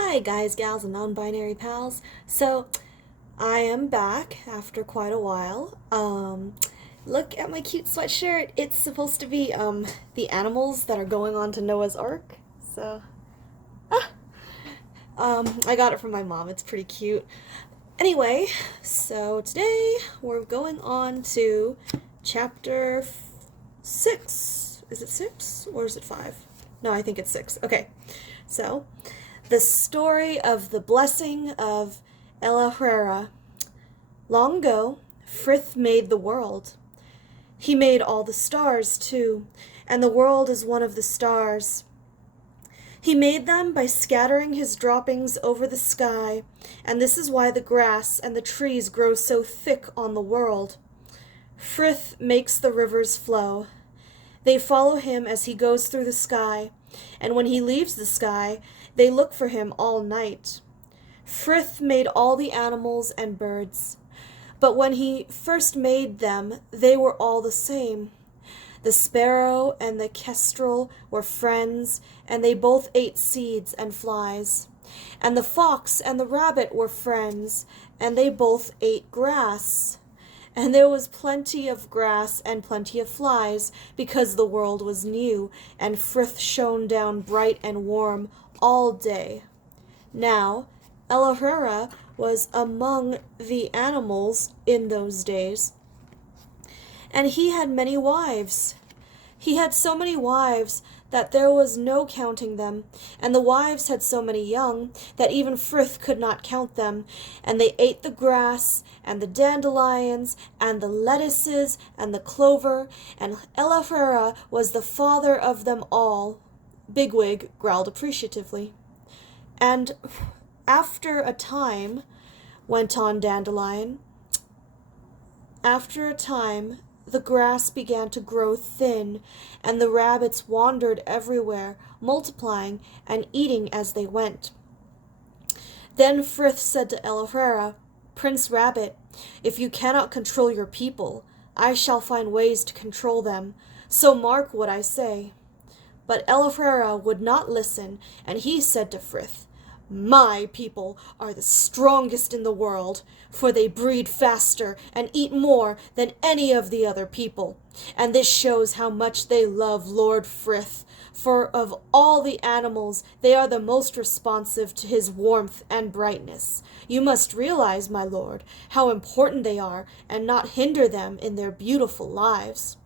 Hi guys, gals, and non-binary pals. So, I am back after quite a while. Look at my cute sweatshirt. It's supposed to be, the animals that are going on to Noah's Ark. So, I got it from my mom. It's pretty cute. Anyway, so today we're going on to chapter 6. Is it 6 or is it 5? No, I think it's 6. Okay, so the story of the blessing of Elahera. Long ago, Frith made the world. He made all the stars, too, and the world is one of the stars. He made them by scattering his droppings over the sky, and this is why the grass and the trees grow so thick on the world. Frith makes the rivers flow. They follow him as he goes through the sky, and when he leaves the sky, they look for him all night. Frith made all the animals and birds, but when he first made them, they were all the same. The sparrow and the kestrel were friends, and they both ate seeds and flies. And the fox and the rabbit were friends, and they both ate grass. And there was plenty of grass and plenty of flies, because the world was new, and Frith shone down bright and warm all day. Now, Elahera was among the animals in those days, and he had many wives. He had so many wives that there was no counting them, and the wives had so many young that even Frith could not count them, and they ate the grass, and the dandelions, and the lettuces, and the clover, and Elahera was the father of them all. Bigwig growled appreciatively. And after a time, went on Dandelion, after a time, the grass began to grow thin, and the rabbits wandered everywhere, multiplying and eating as they went. Then Frith said to Elahera, "Prince Rabbit, if you cannot control your people, I shall find ways to control them, so mark what I say." But Elahera would not listen, and he said to Frith, "My people are the strongest in the world, for they breed faster and eat more than any of the other people. And this shows how much they love Lord Frith, for of all the animals they are the most responsive to his warmth and brightness. You must realize, my lord, how important they are, and not hinder them in their beautiful lives."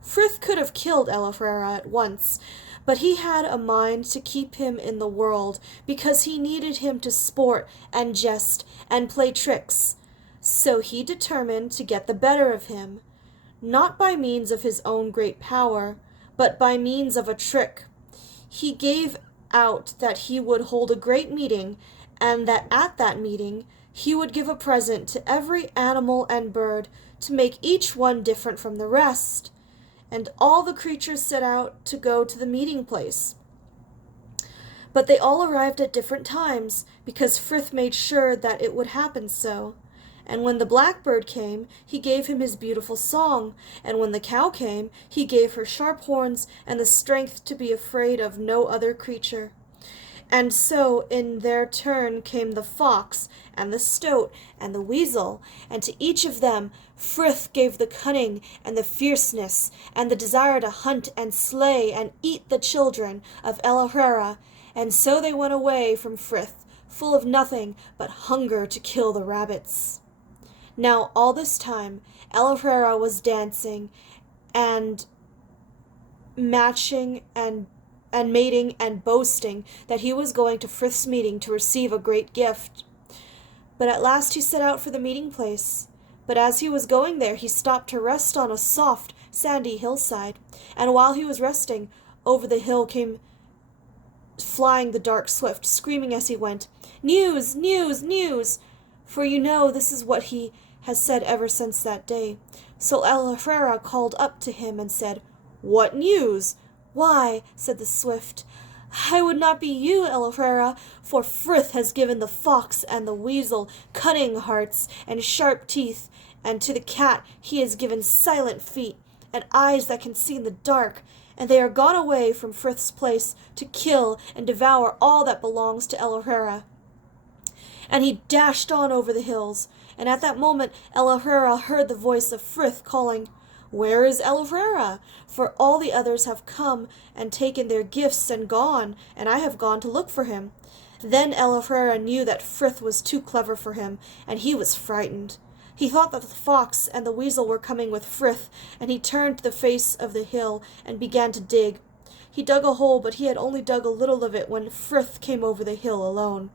Frith could have killed Elahera at once, but he had a mind to keep him in the world, because he needed him to sport and jest and play tricks. So he determined to get the better of him, not by means of his own great power, but by means of a trick. He gave out that he would hold a great meeting, and that at that meeting he would give a present to every animal and bird, to make each one different from the rest. And all the creatures set out to go to the meeting place. But they all arrived at different times, because Frith made sure that it would happen so. And when the blackbird came, he gave him his beautiful song, and when the cow came, he gave her sharp horns and the strength to be afraid of no other creature. And so in their turn came the fox, and the stoat, and the weasel, and to each of them Frith gave the cunning, and the fierceness, and the desire to hunt and slay and eat the children of Elahera, and so they went away from Frith, full of nothing but hunger to kill the rabbits. Now all this time Elahera was dancing, and matching and mating and boasting that he was going to Frith's meeting to receive a great gift. But at last he set out for the meeting place. But as he was going there, he stopped to rest on a soft, sandy hillside, and while he was resting, over the hill came flying the dark swift, screaming as he went, "News! News! News!" For you know this is what he has said ever since that day. So Elahera called up to him and said, "What news?" "Why," said the swift, "I would not be you, Elahera, for Frith has given the fox and the weasel cunning hearts and sharp teeth, and to the cat he has given silent feet and eyes that can see in the dark, and they are gone away from Frith's place to kill and devour all that belongs to Elohera." And he dashed on over the hills, and at that moment Elohera heard the voice of Frith calling, "Where is Elohera? For all the others have come and taken their gifts and gone, and I have gone to look for him." Then Elohera knew that Frith was too clever for him, and he was frightened. He thought that the fox and the weasel were coming with Frith, and he turned to the face of the hill and began to dig. He dug a hole, but he had only dug a little of it when Frith came over the hill alone.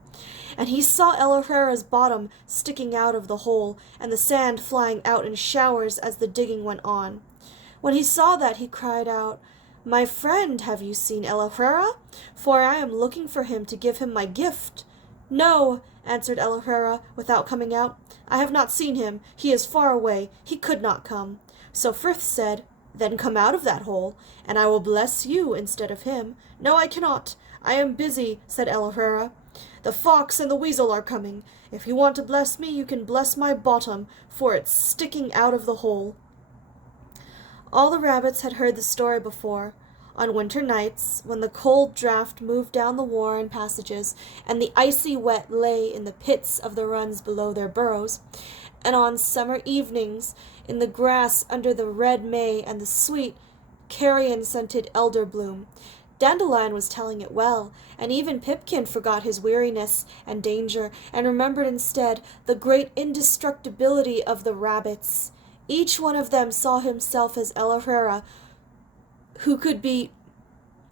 And he saw Elohera's bottom sticking out of the hole, and the sand flying out in showers as the digging went on. When he saw that, he cried out, "My friend, have you seen Elohera? For I am looking for him to give him my gift." "No," answered Elohera, without coming out. "I have not seen him. He is far away. He could not come." So Frith said, "Then come out of that hole, and I will bless you instead of him." "No, I cannot. I am busy," said Elohera. "The fox and the weasel are coming. If you want to bless me, you can bless my bottom, for it's sticking out of the hole." All the rabbits had heard the story before. On winter nights, when the cold draught moved down the warren passages, and the icy wet lay in the pits of the runs below their burrows, and on summer evenings, in the grass under the red may and the sweet, carrion-scented elder bloom, Dandelion was telling it well, and even Pipkin forgot his weariness and danger, and remembered instead the great indestructibility of the rabbits. Each one of them saw himself as Elohera, who could be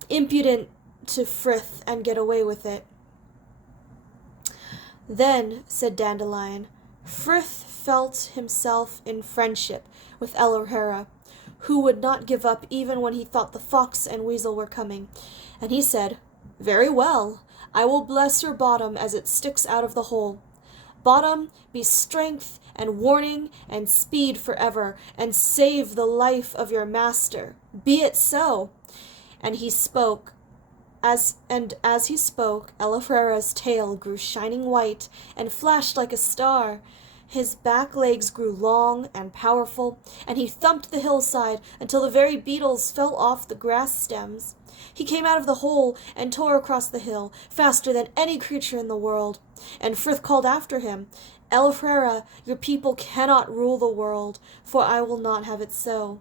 impudent to Frith and get away with it. "Then," said Dandelion, "Frith felt himself in friendship with Elohera, who would not give up even when he thought the fox and weasel were coming. And he said, 'Very well, I will bless your bottom as it sticks out of the hole. Bottom, be strength and warning and speed forever, and save the life of your master. Be it so.' And he spoke. As he spoke, Elohera's tail grew shining white and flashed like a star. His back legs grew long and powerful, and he thumped the hillside until the very beetles fell off the grass stems. He came out of the hole and tore across the hill, faster than any creature in the world. And Frith called after him, 'Elohera, your people cannot rule the world, for I will not have it so.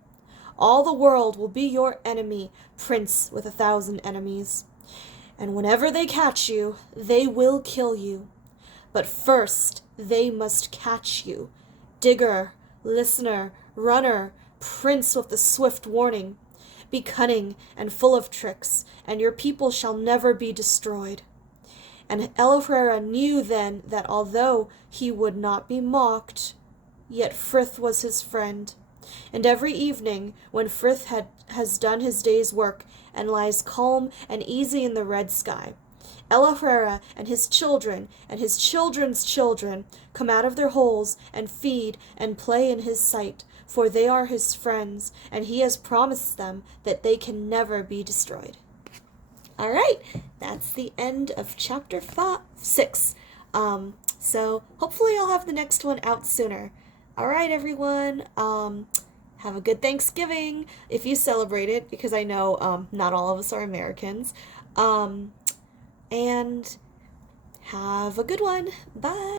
All the world will be your enemy, prince with 1,000 enemies. And whenever they catch you, they will kill you. But first they must catch you, digger, listener, runner, prince with the swift warning. Be cunning and full of tricks, and your people shall never be destroyed.' And Elohera knew then that although he would not be mocked, yet Frith was his friend. And every evening, when Frith has done his day's work and lies calm and easy in the red sky, Elohera and his children and his children's children come out of their holes and feed and play in his sight, for they are his friends, and he has promised them that they can never be destroyed." All right, that's the end of chapter 6. So hopefully I'll have the next one out sooner. All right, everyone. Have a good Thanksgiving if you celebrate it, because I know not all of us are Americans. And have a good one. Bye.